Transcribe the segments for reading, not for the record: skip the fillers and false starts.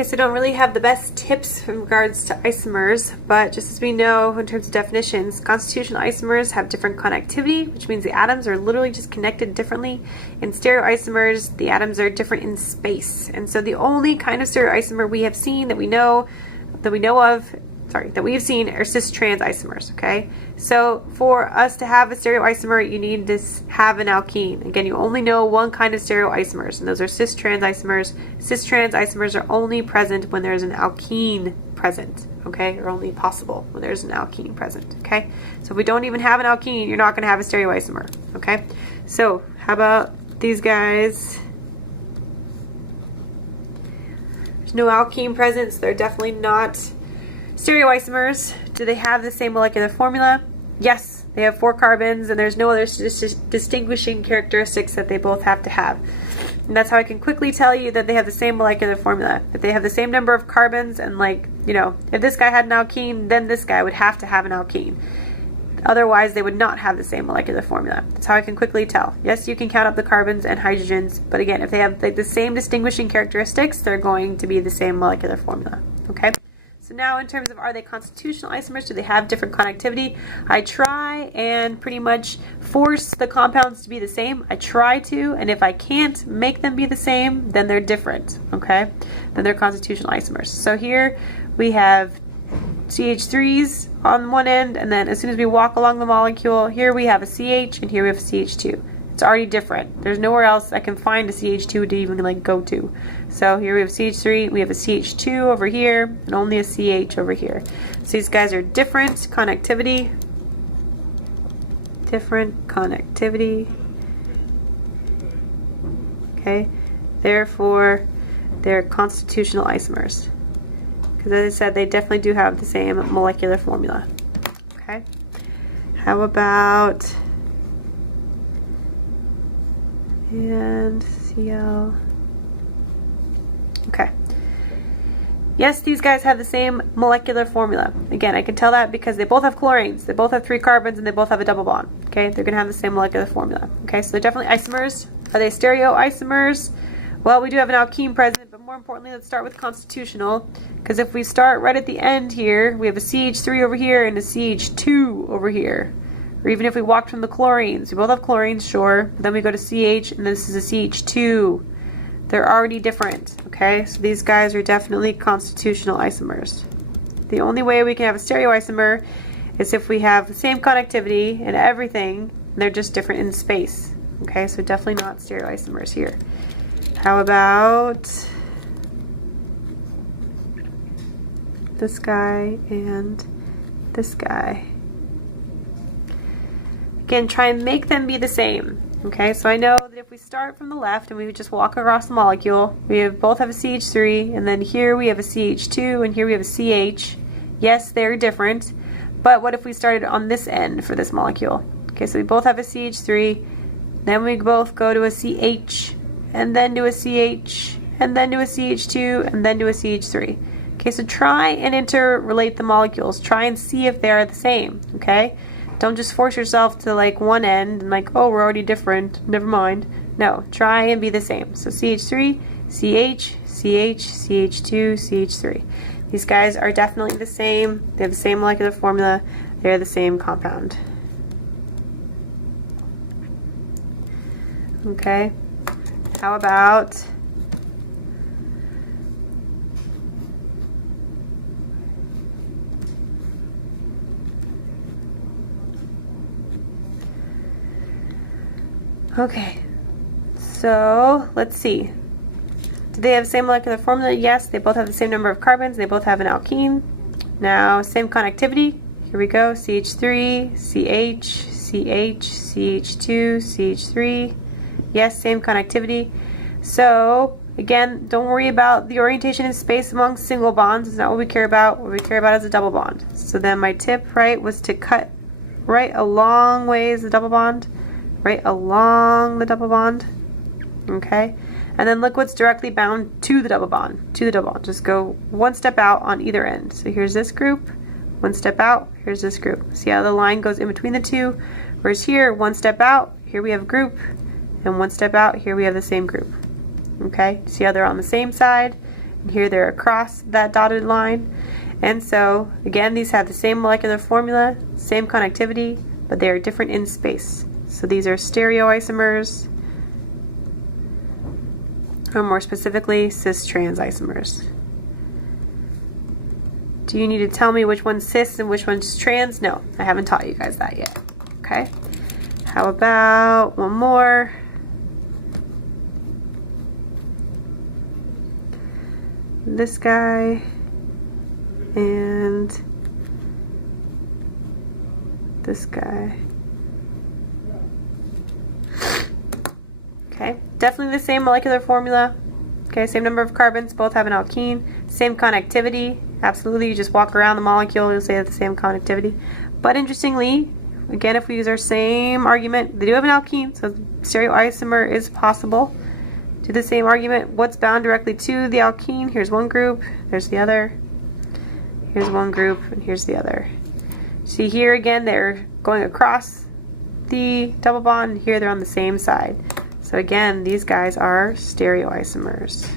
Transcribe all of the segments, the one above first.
Okay, so I don't really have the best tips in regards to isomers, but just as we know in terms of definitions, constitutional isomers have different connectivity, which means the atoms are literally just connected differently. In stereoisomers, the atoms are different in space. And so the only kind of stereoisomer we have seen that we have seen are cis-trans isomers, okay? So for us to have a stereoisomer, you need to have an alkene. Again, you only know one kind of stereoisomers, and those are cis-trans isomers. Cis-trans isomers are only present when there's an alkene present, okay? Or only possible when there's an alkene present, okay? So if we don't even have an alkene, you're not going to have a stereoisomer, okay? So how about these guys? There's no alkene present, so they're definitely not stereoisomers. Do they have the same molecular formula? Yes, they have 4 carbons, and there's no other distinguishing characteristics that they both have to have. And that's how I can quickly tell you that they have the same molecular formula. If they have the same number of carbons, and if this guy had an alkene, then this guy would have to have an alkene. Otherwise, they would not have the same molecular formula. That's how I can quickly tell. Yes, you can count up the carbons and hydrogens, but again, if they have the same distinguishing characteristics, they're going to be the same molecular formula. Okay? So now in terms of, are they constitutional isomers? Do they have different connectivity? I try and pretty much force the compounds to be the same. I try to, and if I can't make them be the same, then they're different, okay? Then they're constitutional isomers. So here we have CH3s on one end, and then as soon as we walk along the molecule, here we have a CH, and here we have a CH2. It's already different. There's nowhere else I can find a CH2 to even go to. So here we have CH3, we have a CH2 over here, and only a CH over here. So these guys are different connectivity. Different connectivity. Okay. Therefore, they're constitutional isomers. Because as I said, they definitely do have the same molecular formula. Okay. How about and Cl. Okay. Yes, these guys have the same molecular formula. Again, I can tell that because they both have chlorines. They both have 3 carbons, and they both have a double bond. Okay, they're going to have the same molecular formula. Okay, so they're definitely isomers. Are they stereoisomers? Well, we do have an alkene present, but more importantly, let's start with constitutional. Because if we start right at the end here, we have a CH3 over here and a CH2 over here. Or even if we walked from the chlorines, we both have chlorines, sure. Then we go to CH, and this is a CH2. They're already different, okay? So these guys are definitely constitutional isomers. The only way we can have a stereoisomer is if we have the same connectivity and everything, and they're just different in space, okay? So definitely not stereoisomers here. How about this guy and this guy? Again, try and make them be the same. Okay, so I know that if we start from the left and we would just walk across the molecule, both have a CH3, and then here we have a CH2, and here we have a CH. Yes, they're different, but what if we started on this end for this molecule? Okay, so we both have a CH3, then we both go to a CH, and then to a CH, and then to a CH2, and then to a CH3. Okay, so try and interrelate the molecules. Try and see if they are the same, okay? Don't just force yourself to one end and oh, we're already different, never mind. No, try and be the same. So CH3, CH, CH, CH2, CH3. These guys are definitely the same. They have the same molecular formula. They're the same compound. Okay, how about okay, so let's see. Do they have the same molecular formula? Yes, they both have the same number of carbons. They both have an alkene. Now, same connectivity. Here we go. CH3, CH, CH, CH2, CH3. Yes, same connectivity. So, again, don't worry about the orientation in space among single bonds. It's not what we care about. What we care about is a double bond. So then my tip, right, was to cut right along ways the double bond. Right along the double bond, okay? And then look what's directly bound to the double bond, Just go one step out on either end. So here's this group, one step out, here's this group. See how the line goes in between the two? Whereas here, one step out, here we have a group, and one step out, here we have the same group, okay? See how they're on the same side? and here they're across that dotted line. And so, again, these have the same molecular formula, same connectivity, but they are different in space. So these are stereoisomers, or more specifically, cis-trans isomers. Do you need to tell me which one's cis and which one's trans? No, I haven't taught you guys that yet. Okay. How about one more? This guy and this guy. Okay, definitely the same molecular formula. Okay, same number of carbons, both have an alkene, same connectivity. Absolutely, you just walk around the molecule, you'll say that the same connectivity. But interestingly, again, if we use our same argument, they do have an alkene, so stereoisomer is possible. Do the same argument, what's bound directly to the alkene? Here's one group, there's the other. Here's one group, and here's the other. See here again, they're going across the double bond, and here they're on the same side. So again, these guys are stereoisomers.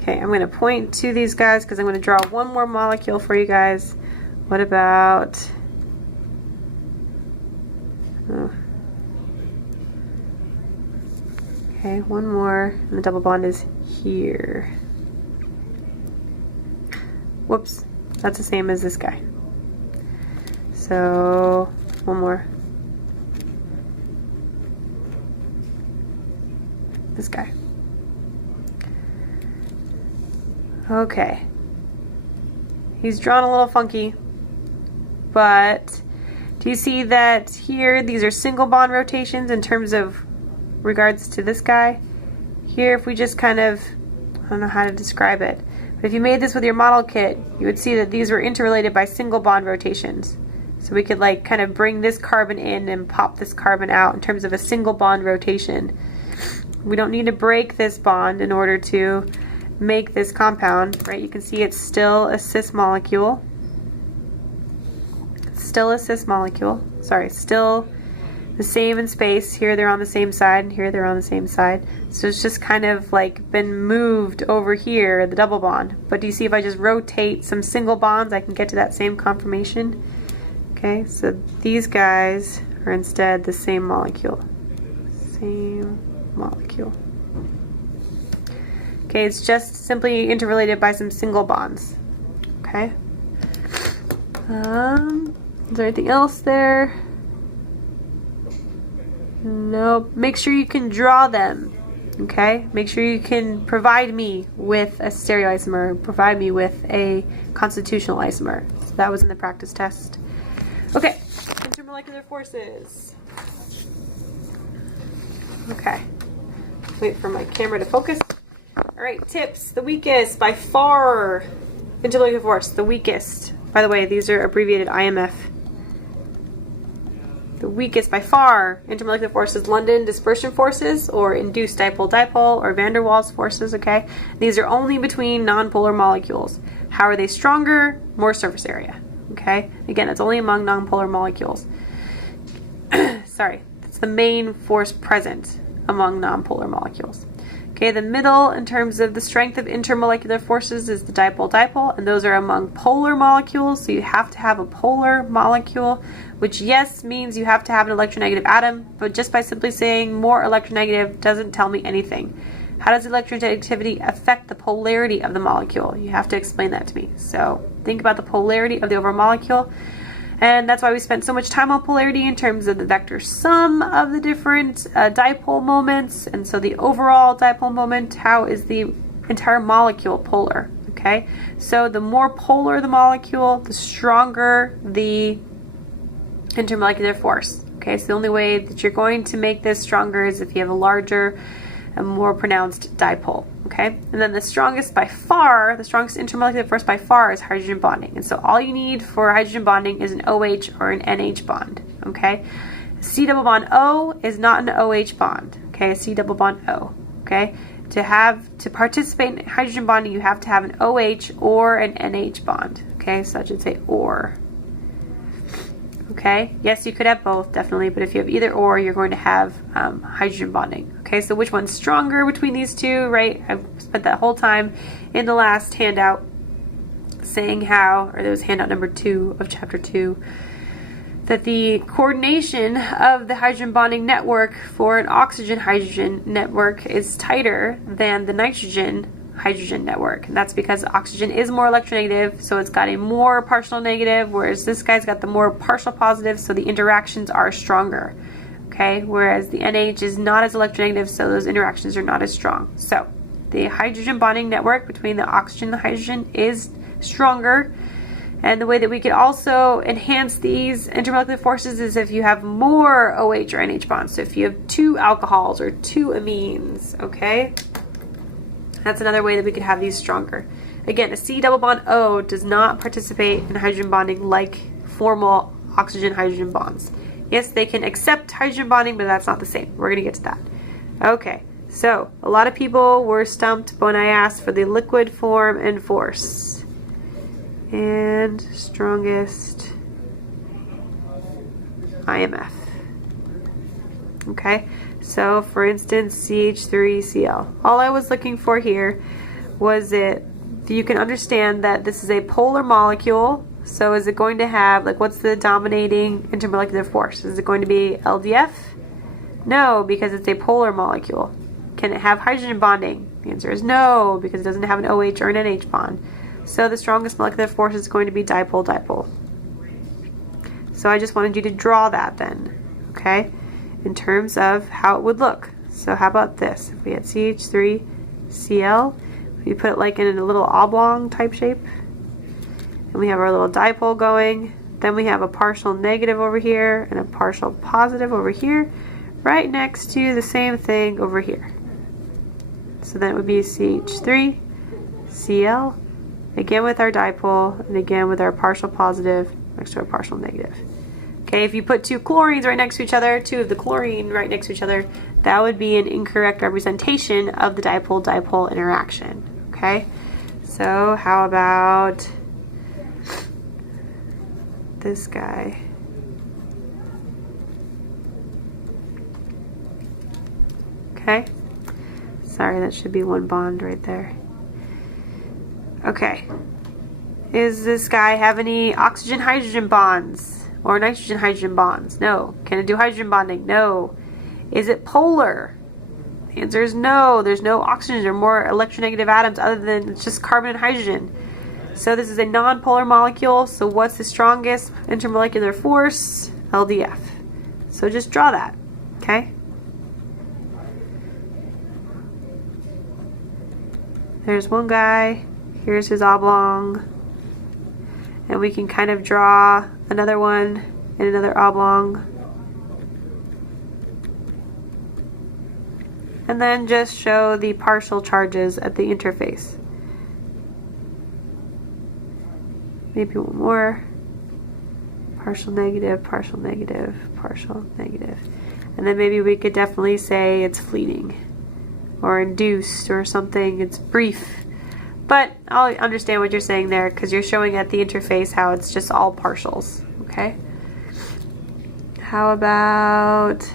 Okay, I'm going to point to these guys because I'm going to draw one more molecule for you guys. What about... Oh. Okay, one more, and the double bond is here. Whoops, that's the same as this guy. So, one more. This guy. Okay. He's drawn a little funky, but do you see that here these are single bond rotations in terms of regards to this guy? Here, if we just kind of, I don't know how to describe it, but if you made this with your model kit, you would see that these were interrelated by single bond rotations. So we could like kind of bring this carbon in and pop this carbon out in terms of a single bond rotation. We don't need to break this bond in order to make this compound, right? You can see it's still a cis molecule. Still a cis molecule. Sorry, still the same in space. Here they're on the same side, and here they're on the same side. So it's just kind of like been moved over here, the double bond. But do you see if I just rotate some single bonds, I can get to that same conformation? Okay, so these guys are instead the same molecule. Same molecule. Okay, it's just simply interrelated by some single bonds. Okay. Is there anything else there? Nope. Make sure you can draw them. Okay? Make sure you can provide me with a stereoisomer, provide me with a constitutional isomer. So that was in the practice test. Okay, intermolecular forces. Okay. Wait for my camera to focus. All right, tips. The weakest by far, intermolecular force, the weakest. By the way, these are abbreviated IMF. The weakest by far intermolecular force is London dispersion forces, or induced dipole-dipole, or van der Waals forces, okay? These are only between nonpolar molecules. How are they stronger? More surface area, okay? Again, it's only among nonpolar molecules. Sorry, it's the main force present among nonpolar molecules. Okay, the middle in terms of the strength of intermolecular forces is the dipole-dipole, and those are among polar molecules, so you have to have a polar molecule, which yes means you have to have an electronegative atom, but just by simply saying more electronegative doesn't tell me anything. How does electronegativity affect the polarity of the molecule? You have to explain that to me. So think about the polarity of the overall molecule. And that's why we spent so much time on polarity in terms of the vector sum of the different dipole moments. And so the overall dipole moment, how is the entire molecule polar? Okay, so the more polar the molecule, the stronger the intermolecular force. Okay, so the only way that you're going to make this stronger is if you have a larger and more pronounced dipole. Okay, and then the strongest by far, the strongest intermolecular force by far is hydrogen bonding. And so all you need for hydrogen bonding is an OH or an NH bond. Okay, C double bond O is not an OH bond. Okay, a C double bond O. Okay, to participate in hydrogen bonding, you have to have an OH or an NH bond. Okay, so I should say or. Okay, yes, you could have both, definitely, but if you have either or, you're going to have hydrogen bonding. Okay, so which one's stronger between these two, right? I've spent that whole time in the last handout saying how, or there was handout number 2 of chapter 2, that the coordination of the hydrogen bonding network for an oxygen-hydrogen network is tighter than the nitrogen-hydrogen network. And that's because oxygen is more electronegative, so it's got a more partial negative, whereas this guy's got the more partial positive, so the interactions are stronger. Okay, whereas the NH is not as electronegative, so those interactions are not as strong. So the hydrogen bonding network between the oxygen and the hydrogen is stronger. And the way that we could also enhance these intermolecular forces is if you have more OH or NH bonds. So if you have 2 alcohols or 2 amines, okay? That's another way that we could have these stronger. Again, a C double bond O does not participate in hydrogen bonding like formal oxygen-hydrogen bonds. Yes, they can accept hydrogen bonding, but that's not the same. We're going to get to that. Okay, so a lot of people were stumped when I asked for the liquid form and force. And strongest IMF. Okay, so for instance, CH3Cl. All I was looking for here was that you can understand that this is a polar molecule. So is it going to have, like, what's the dominating intermolecular force? Is it going to be LDF? No, because it's a polar molecule. Can it have hydrogen bonding? The answer is no, because it doesn't have an OH or an NH bond. So the strongest molecular force is going to be dipole-dipole. So I just wanted you to draw that then, okay, in terms of how it would look. So how about this? If we had CH3Cl, we put it like in a little oblong type shape, and we have our little dipole going. Then we have a partial negative over here and a partial positive over here, right next to the same thing over here. So then it would be CH3Cl, again with our dipole, and again with our partial positive next to our partial negative. Okay, if you put 2 chlorines right next to each other, 2 of the chlorine right next to each other, that would be an incorrect representation of the dipole-dipole interaction. Okay, so how about this guy? Okay, sorry, that should be 1 bond right there. Okay, is this guy have any oxygen-hydrogen bonds or nitrogen-hydrogen bonds? No. Can it do hydrogen bonding? No. Is it polar? The answer is no. There's no oxygen or more electronegative atoms other than it's just carbon and hydrogen. So this is a non-polar molecule, so what's the strongest intermolecular force? LDF. So just draw that, okay? There's one guy. Here's his oblong, and we can kind of draw another one and another oblong, and then just show the partial charges at the interface. Maybe one more. Partial negative, partial negative, partial negative. And then maybe we could definitely say it's fleeting or induced or something. It's brief. But I'll understand what you're saying there because you're showing at the interface how it's just all partials, okay? How about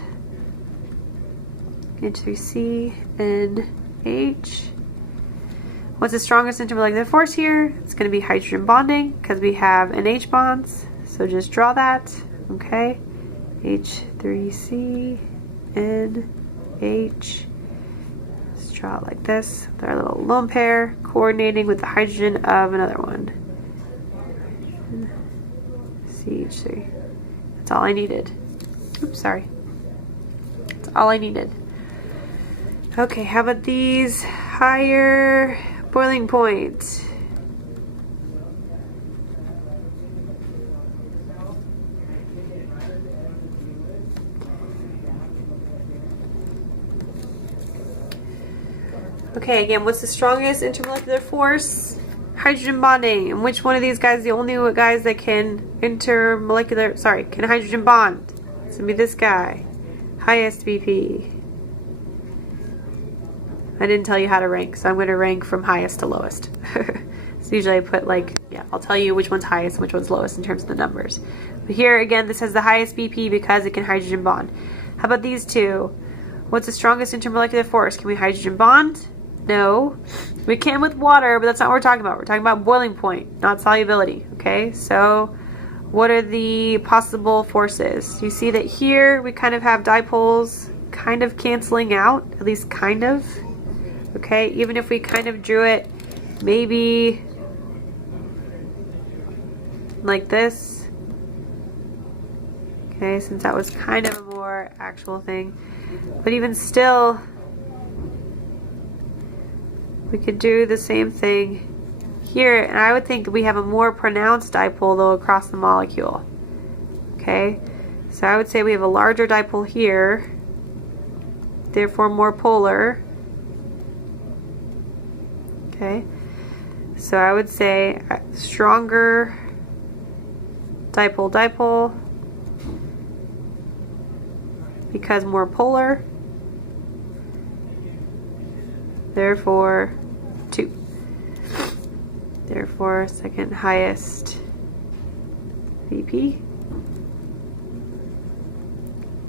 H3C and H? What's the strongest intermolecular force here? It's going to be hydrogen bonding because we have NH bonds. So just draw that, okay? H3C and H. Draw it like this with our little lone pair coordinating with the hydrogen of another one. CH3. That's all I needed. Oops, sorry. That's all I needed. Okay, how about these higher boiling point? Okay, again, what's the strongest intermolecular force? Hydrogen bonding. And which one of these guys is the only guys that can can hydrogen bond? It's gonna be this guy. Highest BP. I didn't tell you how to rank, so I'm gonna rank from highest to lowest. So usually I put I'll tell you which one's highest and which one's lowest in terms of the numbers. But here again, this has the highest BP because it can hydrogen bond. How about these two? What's the strongest intermolecular force? Can we hydrogen bond? No. We can with water, but that's not what we're talking about. We're talking about boiling point, not solubility. Okay, so what are the possible forces? You see that here we kind of have dipoles kind of canceling out, at least kind of. Okay, even if we kind of drew it maybe like this. Okay, since that was kind of a more actual thing. But even still, we could do the same thing here, and I would think that we have a more pronounced dipole though across the molecule. Okay, so I would say we have a larger dipole here, therefore more polar. Okay, so I would say stronger dipole because more polar, therefore 2. Therefore second highest VP,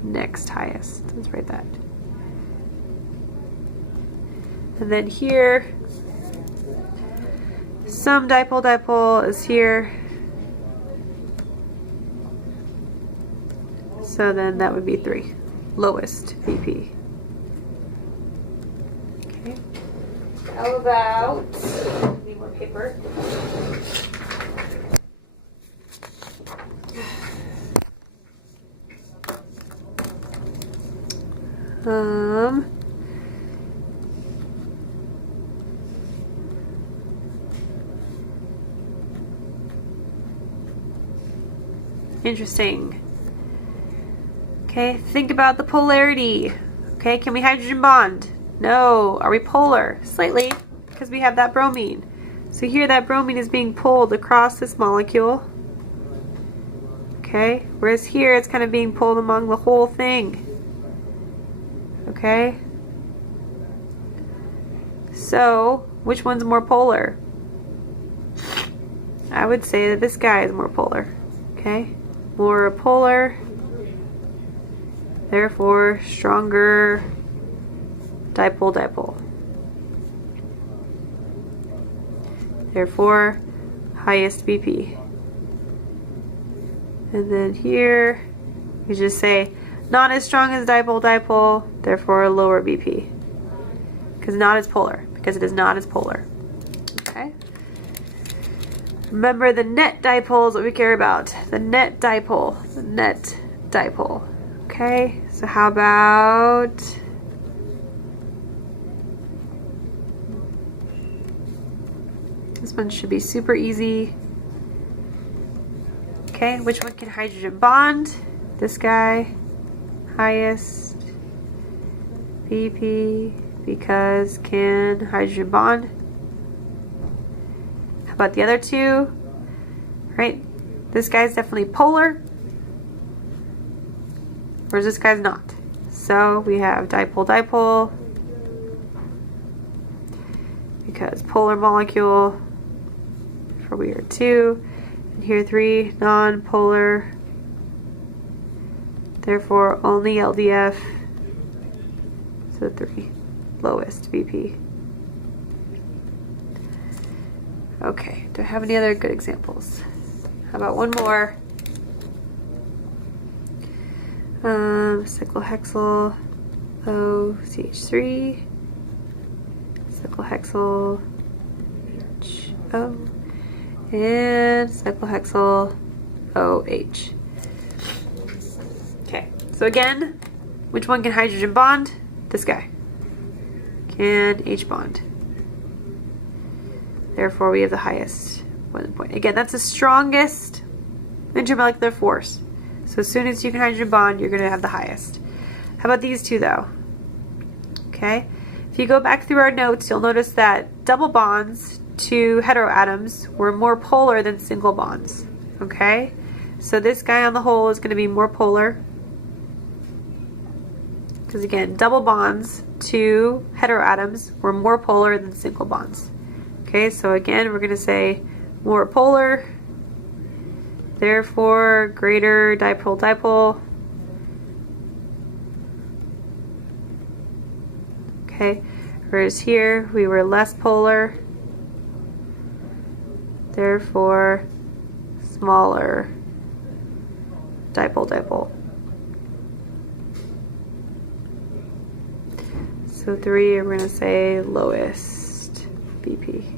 next highest. Let's write that. And then here, some dipole is here. So then that would be 3, lowest VP. Okay. How about, need more paper. Interesting. Okay, think about the polarity. Okay, can we hydrogen bond? No. Are we polar? Slightly, because we have that bromine. So here that bromine is being pulled across this molecule. Okay, whereas here it's kind of being pulled among the whole thing. Okay? So, which one's more polar? I would say that this guy is more polar. Okay? More polar, therefore stronger dipole. Therefore highest BP. And then here you just say not as strong as dipole, therefore lower BP. Because not as polar, because it is not as polar. Okay? Remember the net dipole is what we care about. The net dipole. The net dipole. Okay, so how about this one should be super easy. Okay, which one can hydrogen bond? This guy, highest BP, because can hydrogen bond. How about the other two? Right, this guy's definitely polar, whereas this guy's not. So we have dipole, because polar molecule, for we are 2, and here 3, non-polar, therefore only LDF, so 3, lowest VP. Okay, do I have any other good examples? How about one more? Cyclohexyl OCH3, cyclohexyl HO, and cyclohexyl OH. Okay, so again, which one can hydrogen bond? This guy. Can H bond. Therefore, we have the highest boiling point. Again, that's the strongest intermolecular force. So as soon as you can hydrogen bond, you're going to have the highest. How about these two, though? Okay. If you go back through our notes, you'll notice that double bonds to heteroatoms were more polar than single bonds. Okay. So this guy on the whole is going to be more polar. Because again, double bonds to heteroatoms were more polar than single bonds. Okay, so again, we're going to say more polar, Therefore, greater dipole-dipole. Okay, whereas here we were less polar. Therefore, smaller dipole-dipole. So 3, we're going to say lowest BP.